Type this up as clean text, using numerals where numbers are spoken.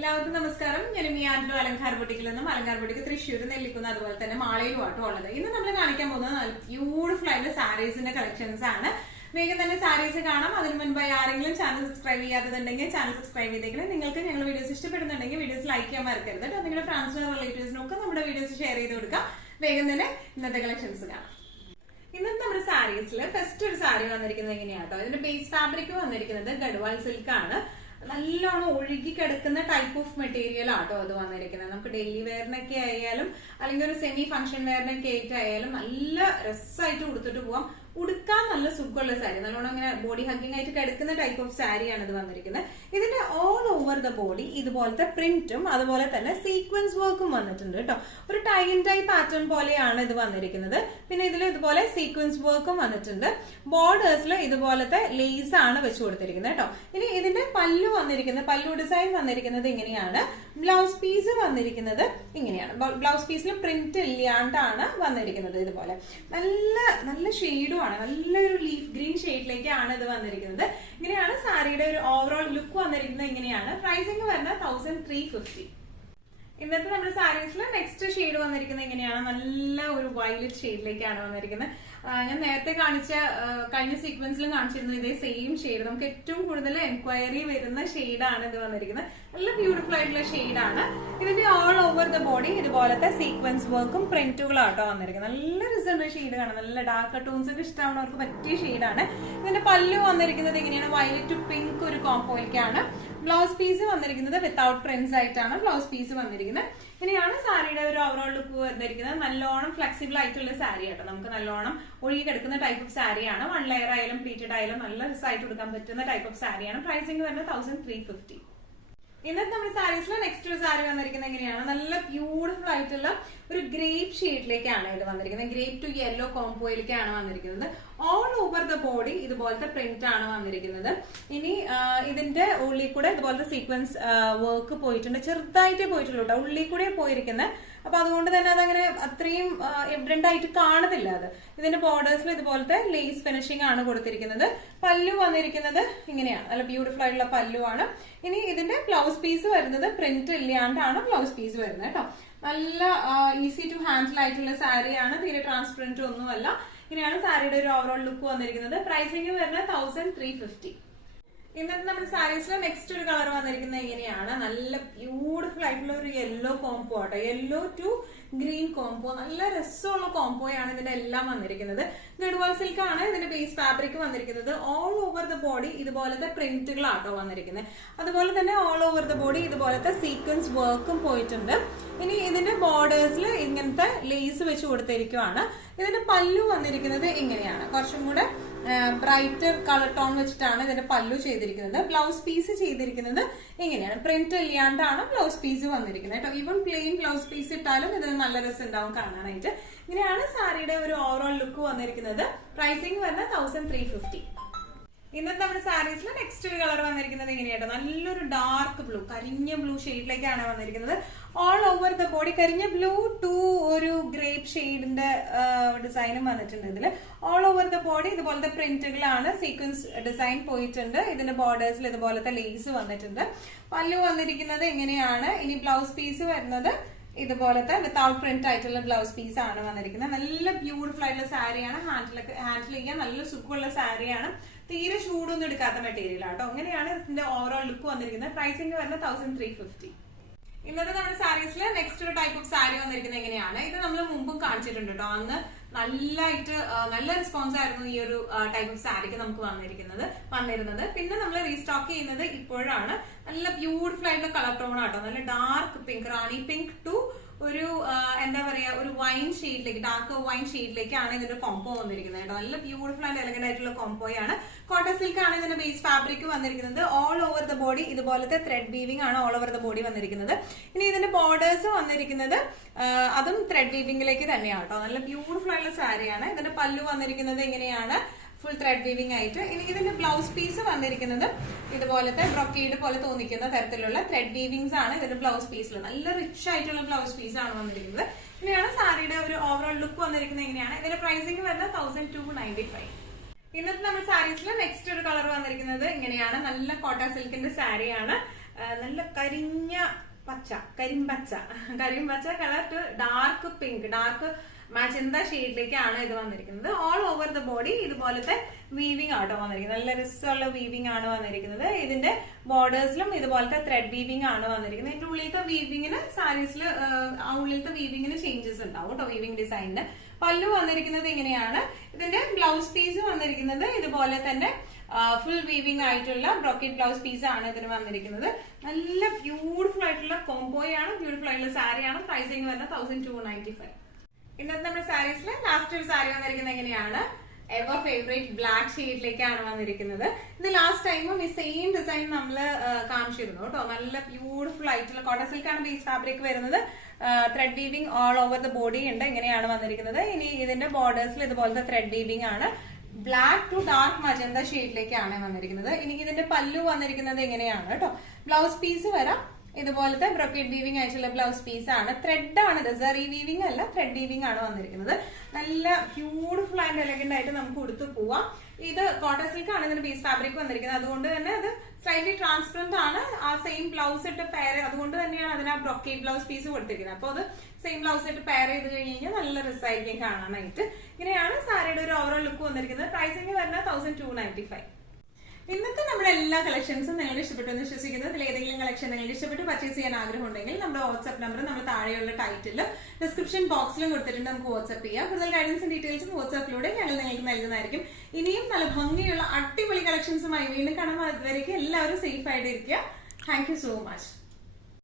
എല്ലാവർക്കും നമസ്കാരം. ഞാൻ മിയാൻഡോ അലങ്കാർ ബൊട്ടിക്കിൽ നിന്നും അലങ്കാർ ബൊട്ടിക്ക് തൃശ്ശൂർ നെല്ലിക്കുന്ന അതുപോലെ തന്നെ മാളയിലുമായിട്ടും ഉള്ളത്. ഇന്ന് നമ്മൾ കാണിക്കാൻ പോകുന്നത് നല്ല ബ്യൂട്ടിഫുൾ ആയിട്ടുള്ള സാരീസിന്റെ കളക്ഷൻസ് ആണ്. വേഗം തന്നെ സാരീസ് കാണാം. അതിന് മുൻപായി ആരെങ്കിലും ചാനൽ സബ്സ്ക്രൈബ് ചെയ്യാത്തതുണ്ടെങ്കിൽ ചാനൽ സബ്സ്ക്രൈബ് ചെയ്തേക്കണം. നിങ്ങൾക്ക് ഞങ്ങളുടെ വീഡിയോസ് ഇഷ്ടപ്പെടുന്നുണ്ടെങ്കിൽ വീഡിയോസ് ലൈക്ക് ചെയ്യാൻ മറക്കരുത്. നിങ്ങളുടെ ഫ്രണ്ട്സിനും റിലേറ്റീവ്സിനും ഒക്കെ നമ്മുടെ വീഡിയോസ് ഷെയർ ചെയ്ത് കൊടുക്കാം. വേഗം തന്നെ ഇന്നത്തെ കളക്ഷൻസ് കാണാം. ഇന്നത്തെ നമ്മുടെ സാരീസിൽ ഫസ്റ്റ് ഒരു സാരി വന്നിരിക്കുന്നത് എങ്ങനെയാട്ടോ, ഇതിന്റെ ബേസ് ഫാബ്രിക് വന്നിരിക്കുന്നത് ഗഡ്വാൾ സിൽക്ക് ആണ്. നല്ലോണം ഒഴുകി കിടക്കുന്ന ടൈപ്പ് ഓഫ് മെറ്റീരിയൽ ആട്ടോ അത് വന്നിരിക്കുന്നത്. നമുക്ക് ഡെയിലി വെയറിനൊക്കെ ആയാലും അല്ലെങ്കിൽ ഒരു സെമി ഫംഗ്ഷൻ വെയറിനൊക്കെ ആയിട്ടായാലും നല്ല രസമായിട്ട് ഉടുത്തിട്ട് പോവാം. ഉടുക്കാൻ നല്ല സുഖമുള്ള സാരി, നല്ലോണം ഇങ്ങനെ ബോഡി ഹഗ്ഗിംഗ് ആയിട്ട് കിടക്കുന്ന ടൈപ്പ് ഓഫ് സാരിയാണ് ഇത് വന്നിരിക്കുന്നത്. ഇതിന്റെ ഓൾ ഓവർ ദ ബോഡി ഇതുപോലത്തെ പ്രിന്റും അതുപോലെ തന്നെ സീക്വൻസ് വർക്കും വന്നിട്ടുണ്ട് കേട്ടോ. ഒരു ടൈ ആൻഡ് ടൈ പാറ്റേൺ പോലെയാണ് ഇത് വന്നിരിക്കുന്നത്. പിന്നെ ഇതിൽ ഇതുപോലെ സീക്വൻസ് വർക്കും വന്നിട്ടുണ്ട്. ബോർഡേഴ്സിൽ ഇതുപോലത്തെ ലേസ് ആണ് വെച്ച് കൊടുത്തിരിക്കുന്നത് കേട്ടോ. ഇനി ഇതിന്റെ പല്ലു ഡിസൈൻ വന്നിരിക്കുന്നത് ഇങ്ങനെയാണ്. ബ്ലൗസ് പീസ് വന്നിരിക്കുന്നത് ഇങ്ങനെയാണ്. ബ്ലൗസ് പീസിൽ പ്രിന്റ് ഇല്ലാണ്ടാണ് വന്നിരിക്കുന്നത്. ഇതുപോലെ നല്ല ഷെയ്ഡും ആണ്, നല്ലൊരു ലീഫ് ഗ്രീൻ ഷെയ്ഡിലേക്കാണ് ഇത് വന്നിരിക്കുന്നത്. ഇങ്ങനെയാണ് സാരിയുടെ ഒരു ഓവറോൾ ലുക്ക് വന്നിരിക്കുന്നത്. ഇങ്ങനെയാണ് പ്രൈസിംഗ് വരുന്നത് 1350. ഇന്നത്തെ നമ്മുടെ സാരീസിൽ നെക്സ്റ്റ് ഷെയ്ഡ് വന്നിരിക്കുന്നത് ഇങ്ങനെയാണ്. നല്ല ഒരു വയലറ്റ് ഷെയ്ഡിലേക്കാണ് വന്നിരിക്കുന്നത്. ഞാൻ നേരത്തെ കഴിഞ്ഞ സീക്വൻസിലും കാണിച്ചിരുന്നു ഇതേ സെയിം ഷെയ്ഡ്. നമുക്ക് ഏറ്റവും കൂടുതൽ എൻക്വയറി വരുന്ന ഷെയ്ഡാണ് ഇത് വന്നിരിക്കുന്നത്. നല്ല ബ്യൂട്ടിഫുൾ ആയിട്ടുള്ള ഷെയ്ഡാണ്. ഇതിന്റെ ഓൾ ഓവർ ദ ബോഡി ഇതുപോലത്തെ സീക്വൻസ് വർക്കും പ്രിന്റുകളാട്ടോ വന്നിരിക്കുന്നത്. നല്ല റിസൾട്ട് ഷെയ്ഡ് കാണാം. നല്ല ഡാർക്ക് ടോൺസ് ഒക്കെ ഇഷ്ടമാവുന്നവർക്ക് പറ്റിയ ഷെയ്ഡാണ്. ഇതിന്റെ പല്ലു വന്നിരിക്കുന്നത് ഇങ്ങനെയാണ്. വയലറ്റ് ടു പിങ്ക് ഒരു കോമ്പോയിലേക്കാണ്. ബ്ലൗസ് പീസ് വന്നിരിക്കുന്നത് വിത്തൗട്ട് പ്രിന്റ്സ് ആയിട്ടാണ് ബ്ലൗസ് പീസ് വന്നിരിക്കുന്നത്. ഇങ്ങനെയാണ് സാരിയുടെ ഒരു ഓവറോൾ ലുക്ക് വന്നിരിക്കുന്നത്. നല്ലോണം ഫ്ലെക്സിബിൾ ആയിട്ടുള്ള സാരി ആട്ടോ. നമുക്ക് നല്ലോണം ഒഴുകി കിടക്കുന്ന ടൈപ്പ് ഓഫ് സാരിയാണ്. 1 ലെയർ ആയാലും പ്ലീറ്റഡ് ആയാലും നല്ല റിസായിട്ട് കൊടുക്കാൻ പറ്റുന്ന ടൈപ്പ് ഓഫ് സാരിയാണ്. പ്രൈസിംഗ് വരുന്നത് 1350. ഇന്നത്തെ നമ്മുടെ സാരീസിലെ നെക്സ്റ്റ് ഒരു സാരി വന്നിരിക്കുന്നത് എങ്ങനെയാണ്. നല്ല ബ്യൂട്ടിഫുൾ ആയിട്ടുള്ള ഒരു ഗ്രേപ്പ് ഷെയ്ഡിലേക്കാണ് ഇത് വന്നിരിക്കുന്നത്. ഗ്രേപ്പ് ടു യെല്ലോ കോംബോയിലേക്കാണ് വന്നിരിക്കുന്നത്. ഓൾ ഓവർ ദ ബോഡി ഇതുപോലത്തെ പ്രിന്റ് ആണ് വന്നിരിക്കുന്നത്. ഇനി ഇതിന്റെ ഉള്ളിൽ കൂടെ ഇതുപോലത്തെ സീക്വൻസ് വർക്ക് പോയിട്ടുണ്ട്. ചെറുതായിട്ടേ പോയിട്ടുള്ളൂ കേട്ടോ, ഉള്ളിൽ കൂടെ പോയിരിക്കുന്നത്. അപ്പൊ അതുകൊണ്ട് തന്നെ അതങ്ങനെ അത്രയും എവിഡന്റ് ആയിട്ട് കാണത്തില്ല. അത് ഇതിന്റെ ബോർഡേഴ്സിൽ ഇതുപോലത്തെ ലേസ് ഫിനിഷിംഗ് ആണ് കൊടുത്തിരിക്കുന്നത്. പല്ലു വന്നിരിക്കുന്നത് ഇങ്ങനെയാണ്. നല്ല ബ്യൂട്ടിഫുൾ ആയിട്ടുള്ള പല്ലു ആണ്. ഇനി ഇതിന്റെ ബ്ലൗസ് പീസ് വരുന്നത് പ്രിന്റ് ഇല്ലാണ്ടാണ് ബ്ലൗസ് പീസ് വരുന്നത് കേട്ടോ. നല്ല ഈസി ടു ഹാൻഡിൽ ആയിട്ടുള്ള സാരിയാണ്. തീരെ ട്രാൻസ്പെറന്റ് ഒന്നുമല്ല. ഇങ്ങനെയാണ് സാരിയുടെ ഒരു ഓവറോൾ ലുക്ക് വന്നിരിക്കുന്നത്. പ്രൈസിംഗ് വരുന്നത് 1350. ഇന്നത്തെ നമ്മുടെ സാരീസിലെ നെക്സ്റ്റ് ഒരു കളർ വന്നിരിക്കുന്നത് എങ്ങനെയാണ്. നല്ല ബ്യൂട്ടിഫുൾ ആയിട്ടുള്ള ഒരു യെല്ലോ കോംബോ ആട്ടോ. Yellow to green combo. നല്ല രസമുള്ള കോംബോയാണ് ഇതിന്റെ എല്ലാം വന്നിരിക്കുന്നത്. ഗഡ്വാൾ സിൽക്ക് ആണ് ഇതിന്റെ ബേസ് ഫാബ്രിക് വന്നിരിക്കുന്നത്. ഓൾ ഓവർ ദ ബോഡി ഇതുപോലത്തെ പ്രിന്റുകളാട്ടോ വന്നിരിക്കുന്നത്. അതുപോലെ തന്നെ ഓൾ ഓവർ ദ ബോഡി ഇതുപോലത്തെ സീക്വൻസ് വർക്കും പോയിട്ടുണ്ട്. ഇനി ഇതിന്റെ ബോർഡേഴ്സിൽ ഇങ്ങനത്തെ ലേസ് വെച്ച് കൊടുത്തിരിക്കുവാണ്. ഇതിന്റെ പല്ലു വന്നിരിക്കുന്നത് ഇങ്ങനെയാണ്. കുറച്ചും കൂടെ ബ്രൈറ്റർ കളർ ടോൺ വെച്ചിട്ടാണ് ഇതിന്റെ പല്ലു ചെയ്തിരിക്കുന്നത്. ബ്ലൗസ് പീസ് ചെയ്തിരിക്കുന്നത് ഇങ്ങനെയാണ്. പ്രിന്റ് ഇല്ലാണ്ടാണ് ബ്ലൗസ് പീസ് വന്നിരിക്കുന്നത് കേട്ടോ. ഈവൻ പ്ലെയിൻ ബ്ലൗസ് പീസ് ഇട്ടാലും ഇത് നല്ല രസം ഉണ്ടാവും കാണാനായിട്ട്. ഇങ്ങനെയാണ് സാരിയുടെ ഒരു ഓവറോൾ ലുക്ക് വന്നിരിക്കുന്നത്. പ്രൈസിംഗ് വരുന്നത് 1350. ഇന്നത്തെ നമ്മുടെ സാരീസിൽ നെക്സ്റ്റ് ഒരു കളർ വന്നിരിക്കുന്നത് ഇങ്ങനെയാട്ടോ. നല്ലൊരു ഡാർക്ക് ബ്ലൂ, കരിഞ്ഞ ബ്ലൂ ഷെയ്ഡിലേക്കാണ് വന്നിരിക്കുന്നത്. ഓൾ ഓവർ ദ ബോഡി കരിഞ്ഞ ബ്ലൂ ടു ഒരു ഗ്രേപ്പ് ഷെയ്ഡിന്റെ ഡിസൈനും വന്നിട്ടുണ്ട്. ഇതില് ഓൾ ഓവർ ദ ബോഡി ഇതുപോലത്തെ പ്രിന്റുകളാണ്. സീക്വൻസ് ഡിസൈൻ പോയിട്ടുണ്ട്. ഇതിന്റെ ബോർഡേഴ്സിൽ ഇതുപോലത്തെ ലേസ് വന്നിട്ടുണ്ട്. പല്ലു വന്നിരിക്കുന്നത് ഇങ്ങനെയാണ്. ഇനി ബ്ലൗസ് പീസ് വരുന്നത് ഇതുപോലത്തെ വിത്തൗട്ട് പ്രിന്റ് ആയിട്ടുള്ള ബ്ലൗസ് പീസ് ആണ് വന്നിരിക്കുന്നത്. നല്ല ബ്യൂട്ടിഫുൾ ആയിട്ടുള്ള സാരിയാണ്. ഹാൻഡിൽ ചെയ്യാൻ നല്ല സുഖമുള്ള സാരിയാണ്. തീരെ ചൂടൊന്നും എടുക്കാത്ത മെറ്റീരിയൽ ആട്ടോ. അങ്ങനെയാണ് ഇതിന്റെ ഓവറോൾ ലുക്ക് വന്നിരിക്കുന്നത്. പ്രൈസിംഗ് വരുന്നത് 1350. ഇന്നത്തെ നമ്മുടെ സാരീസിൽ നെക്സ്റ്റ് ഒരു ടൈപ്പ് ഓഫ് സാരി വന്നിരിക്കുന്നത് എങ്ങനെയാണ്. ഇത് നമ്മൾ മുമ്പും കാണിച്ചിട്ടുണ്ട് കേട്ടോ. അന്ന് നല്ല റെസ്പോൺസ് ആയിരുന്നു ഈ ഒരു ടൈപ്പ് ഓഫ് സാരിക്ക് നമുക്ക് വന്നിരുന്നത്. പിന്നെ നമ്മൾ റീസ്റ്റോക്ക് ചെയ്യുന്നത് ഇപ്പോഴാണ്. നല്ല ബ്യൂട്ടിഫുൾ ആയിട്ടുള്ള കളർ ടോൺ ആട്ടോ. നല്ല ഡാർക്ക് പിങ്ക്, റാണി പിങ്ക് ടു ഒരു എന്താ പറയാ ഒരു വൈൻ ഷെയ്ഡിലേക്ക്, ഡാർക്ക് വൈൻ ഷെയ്ഡിലേക്കാണ് ഇതിന്റെ കോംബോ വന്നിരിക്കുന്നത് കേട്ടോ. നല്ല ബ്യൂട്ടിഫുൾ ആൻഡ് എലഗന്റ് ആയിട്ടുള്ള കോംബോയാണ്. കോട്ടൺ സിൽക്ക് ആണ് ഇതിന്റെ ബേസ് ഫാബ്രിക് വന്നിരിക്കുന്നത്. ഓൾ ഓവർ ദ ബോഡി ഇതുപോലത്തെ ത്രെഡ് വീവിംഗ് ആണ് ഓൾ ഓവർ ദ ബോഡി വന്നിരിക്കുന്നത്. ഇനി ഇതിന്റെ ബോർഡേഴ്സ് വന്നിരിക്കുന്നത് അതും ത്രെഡ് വീവിംഗിലേക്ക് തന്നെയാണ് കേട്ടോ. നല്ല ബ്യൂട്ടിഫുൾ ആയിട്ടുള്ള സാരിയാണ്. ഇതിന്റെ പല്ലു വന്നിരിക്കുന്നത് എങ്ങനെയാണ്. ഫുൾ ത്രെഡ് വീവിംഗ് ആയിട്ട്. ഇനി ഇതിന്റെ ബ്ലൗസ് പീസ് വന്നിരിക്കുന്നത് ഇതുപോലത്തെ ബ്രൊക്കേഡ് പോലെ തോന്നിക്കുന്ന തരത്തിലുള്ള ത്രെഡ് വീവിംഗ്സ് ആണ് ഇതിന്റെ ബ്ലൗസ് പീസിൽ. നല്ല റിച്ച് ആയിട്ടുള്ള ബ്ലൗസ് പീസ് ആണ് വന്നിരിക്കുന്നത്. ഇങ്ങനെയാണ് സാരിയുടെ ഒരു ഓവറോൾ ലുക്ക് വന്നിരിക്കുന്നത്. എങ്ങനെയാണ് ഇതിന്റെ പ്രൈസിംഗ് വരുന്നത് 1295. ഇന്നത്തെ നമ്മുടെ സാരീസിൽ നെക്സ്റ്റ് ഒരു കളർ വന്നിരിക്കുന്നത് ഇങ്ങനെയാണ്. നല്ല കോട്ടൺ സിൽക്കിന്റെ സാരിയാണ്. നല്ല കരിമ്പച്ച colour to dark pink, dark magenta ഷെയ്ഡിലേക്കാണ് ഇത് വന്നിരിക്കുന്നത്. ഓൾ ഓവർ ദ ബോഡി ഇതുപോലത്തെ വീവിംഗ് ആട്ടോ വന്നിരിക്കുന്നത്. നല്ല രസമുള്ള വീവിംഗ് ആണ് വന്നിരിക്കുന്നത്. ഇതിന്റെ ബോർഡേഴ്സിലും ഇതുപോലത്തെ ത്രെഡ് വീവിംഗ് ആണ് വന്നിരിക്കുന്നത്. ഇതിന്റെ ഉള്ളിലത്തെ വീവിങ്ങിന് സാരീസിൽ ഉള്ളിലത്തെ വീവിങ്ങിന് ചേഞ്ചസ് ഉണ്ടാവും കേട്ടോ, വീവിംഗ് ഡിസൈനിന്. പല്ലു വന്നിരിക്കുന്നത് ഇങ്ങനെയാണ്. ഇതിന്റെ ബ്ലൗസ് പീസ് വന്നിരിക്കുന്നത് ഇതുപോലെ തന്നെ ഫുൾ വീവിംഗ് ആയിട്ടുള്ള ബ്രോക്കേഡ് ബ്ലൗസ് പീസ് ആണ് ഇതിന് വന്നിരിക്കുന്നത്. നല്ല ബ്യൂട്ടിഫുൾ ആയിട്ടുള്ള കോംബോയാണ്, ബ്യൂട്ടിഫുൾ ആയിട്ടുള്ള സാരിയാണ്. പ്രൈസിങ് വരുന്നത് 1295. ഇന്നത്തെ നമ്മുടെ സാരീസിൽ ലാസ്റ്റ് ഒരു സാരി വന്നിരിക്കുന്നത് എങ്ങനെയാണ്, എവർ ഫേവറേറ്റ് ബ്ലാക്ക് ഷെയ്ഡിലേക്കാണ് വന്നിരിക്കുന്നത്. ഇത് ലാസ്റ്റ് ടൈമും ഈ സെയിം ഡിസൈൻ നമ്മൾ കാണിച്ചിരുന്നു കേട്ടോ. നല്ല ബ്യൂട്ടിഫുൾ ആയിട്ടുള്ള കോട്ടൺ സിൽക്കാണ് ബേസ് ഫാബ്രിക് വരുന്നത്. Thread weaving all over the body ഉണ്ട്. ഇങ്ങനെയാണ് വന്നിരിക്കുന്നത്. ഇനി ഇതിന്റെ ബോർഡേഴ്സിൽ ഇതുപോലത്തെ ത്രെഡ് വീവിംഗ് ആണ്. ബ്ലാക്ക് ടു ഡാർക്ക് മജന്ത ഷെയ്ഡിലേക്കാണ് വന്നിരിക്കുന്നത്. ഇനി ഇതിന്റെ പല്ലു വന്നിരിക്കുന്നത് എങ്ങനെയാണ് കേട്ടോ. ബ്ലൗസ് പീസ് വരാം ഇതുപോലത്തെ ബ്രോക്കേഡ് വീവിംഗ് ആയിട്ടുള്ള ബ്ലൗസ് പീസ് ആണ്. ത്രെഡ് ആണ് ഇത്, സെറി വീവിംഗ് അല്ല, ത്രെഡ് വീവിംഗ് ആണ് വന്നിരിക്കുന്നത്. നല്ല ബ്യൂട്ടിഫുൾ ആൻഡ് എലഗന്റ് ആയിട്ട് നമുക്ക് ഉടുത്തു പോവാം. ഇത് കോട്ടൺ സിൽക്ക് ആണ് ഇതിന്റെ ബേസ് ഫാബ്രിക് വന്നിരിക്കുന്നത്. അതുകൊണ്ട് തന്നെ അത് സ്ലൈറ്റ്ലി ട്രാൻസ്പെറന്റ് ആണ്. ആ സെയിം ബ്ലൗസ് ഇട്ട് പെയർ, അതുകൊണ്ട് തന്നെയാണ് അതിന് ആ ബ്രോക്കേഡ് ബ്ലൗസ് പീസ് കൊടുത്തിരിക്കുന്നത്. അപ്പൊ അത് സെയിം ബ്ലൗസ് ഇട്ട് പെയർ ചെയ്ത് കഴിഞ്ഞ് കഴിഞ്ഞാൽ നല്ല രസമായിരിക്കും കാണാനായിട്ട്. ഇങ്ങനെയാണ് സാരിയുടെ ഒരു ഓവറോൾ ലുക്ക് വന്നിരിക്കുന്നത്. പ്രൈസിങ് വരുന്നത് 1295. ഇന്നത്തെ നമ്മുടെ എല്ലാ കളക്ഷൻസും നിങ്ങൾക്ക് ഇഷ്ടപ്പെട്ടു എന്ന് വിശ്വസിക്കുന്നു. ഇതിൽ ഏതെങ്കിലും കളക്ഷൻ നിങ്ങൾക്ക് ഇഷ്ടപ്പെട്ട് പർച്ചേസ് ചെയ്യാൻ ആഗ്രഹം ഉണ്ടെങ്കിൽ നമ്മുടെ വാട്സ്ആപ്പ് നമ്പർ നമ്മൾ താഴെയുള്ള ടൈറ്റിലും ഡിസ്ക്രിപ്ഷൻ ബോക്സിലും കൊടുത്തിട്ടുണ്ട്. നമുക്ക് വാട്സ്ആപ്പ് ചെയ്യാം. കൂടുതൽ ഗൈഡൻസും ഡീറ്റെയിൽസും വാട്സ്ആപ്പിലൂടെ ഞങ്ങൾ നിങ്ങൾക്ക് നൽകുന്നതായിരിക്കും. ഇനിയും നല്ല ഭംഗിയുള്ള അടിപൊളി കളക്ഷൻസുമായി വീണ്ടും കാണാം. അതുവരേക്കും എല്ലാവരും സേഫ് ആയിട്ട് ഇരിക്കുക. Thank you so much.